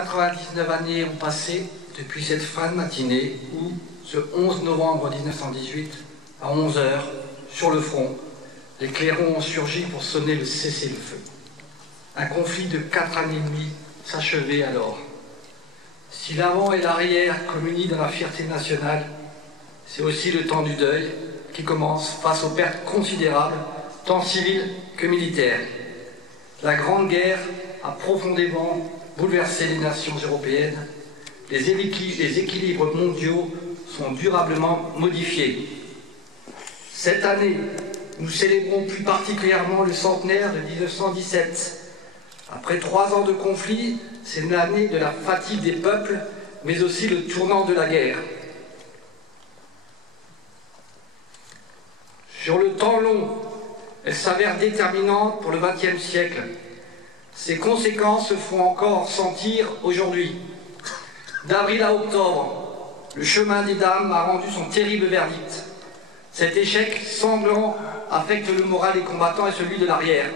99 années ont passé depuis cette fin de matinée où, ce 11 novembre 1918, à 11 h, sur le front, les clairons ont surgi pour sonner le cessez-le-feu. Un conflit de 4 années et demie s'achevait alors. Si l'avant et l'arrière communient dans la fierté nationale, c'est aussi le temps du deuil qui commence face aux pertes considérables, tant civiles que militaires. La Grande Guerre a profondément bouleversé les nations européennes. Les équilibres mondiaux sont durablement modifiés. Cette année, nous célébrons plus particulièrement le centenaire de 1917. Après 3 ans de conflit, c'est l'année de la fatigue des peuples, mais aussi le tournant de la guerre. Sur le temps long, elle s'avère déterminante pour le XXe siècle. Ses conséquences se font encore sentir aujourd'hui. D'avril à octobre, le chemin des dames a rendu son terrible verdict. Cet échec sanglant affecte le moral des combattants et celui de l'arrière.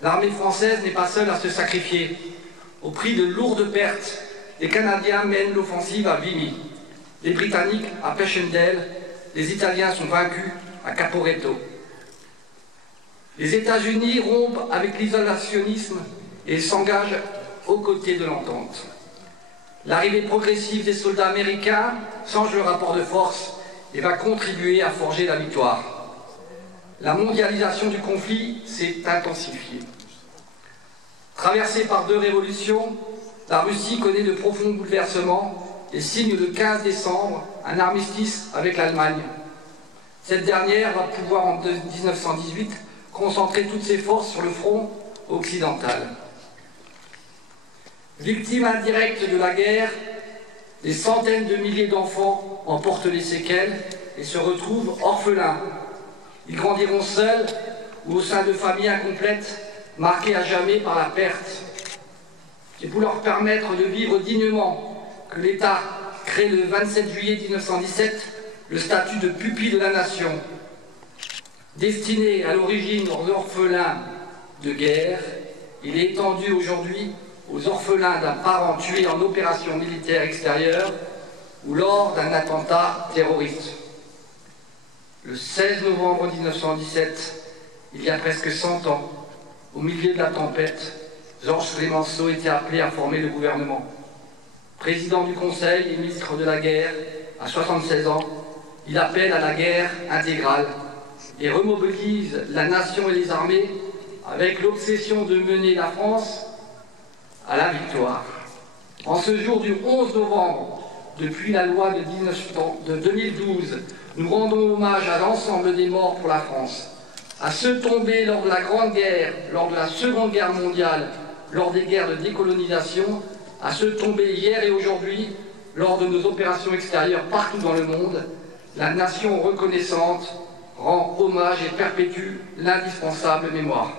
L'armée française n'est pas seule à se sacrifier. Au prix de lourdes pertes, les Canadiens mènent l'offensive à Vimy, les Britanniques à Passchendaele, les Italiens sont vaincus à Caporetto. Les États-Unis rompent avec l'isolationnisme et s'engagent aux côtés de l'entente. L'arrivée progressive des soldats américains change le rapport de force et va contribuer à forger la victoire. La mondialisation du conflit s'est intensifiée. Traversée par 2 révolutions, la Russie connaît de profonds bouleversements et signe le 15 décembre un armistice avec l'Allemagne. Cette dernière va pouvoir en 1918 concentrer toutes ses forces sur le front occidental. Victimes indirectes de la guerre, des centaines de milliers d'enfants en portent les séquelles et se retrouvent orphelins. Ils grandiront seuls ou au sein de familles incomplètes, marquées à jamais par la perte. C'est pour leur permettre de vivre dignement que l'État crée le 27 juillet 1917 le statut de pupille de la nation, destiné à l'origine aux orphelins de guerre. Il est étendu aujourd'hui aux orphelins d'un parent tué en opération militaire extérieure ou lors d'un attentat terroriste. Le 16 novembre 1917, il y a presque 100 ans, au milieu de la tempête, Georges Clemenceau était appelé à former le gouvernement. Président du Conseil et ministre de la Guerre, à 76 ans, il appelle à la guerre intégrale et remobilise la nation et les armées avec l'obsession de mener la France à la victoire. En ce jour du 11 novembre, depuis la loi de 2012, nous rendons hommage à l'ensemble des morts pour la France, à ceux tombés lors de la Grande Guerre, lors de la Seconde Guerre mondiale, lors des guerres de décolonisation, à ceux tombés hier et aujourd'hui, lors de nos opérations extérieures partout dans le monde. La nation reconnaissante rend hommage et perpétue l'indispensable mémoire.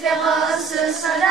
Féroces soldats.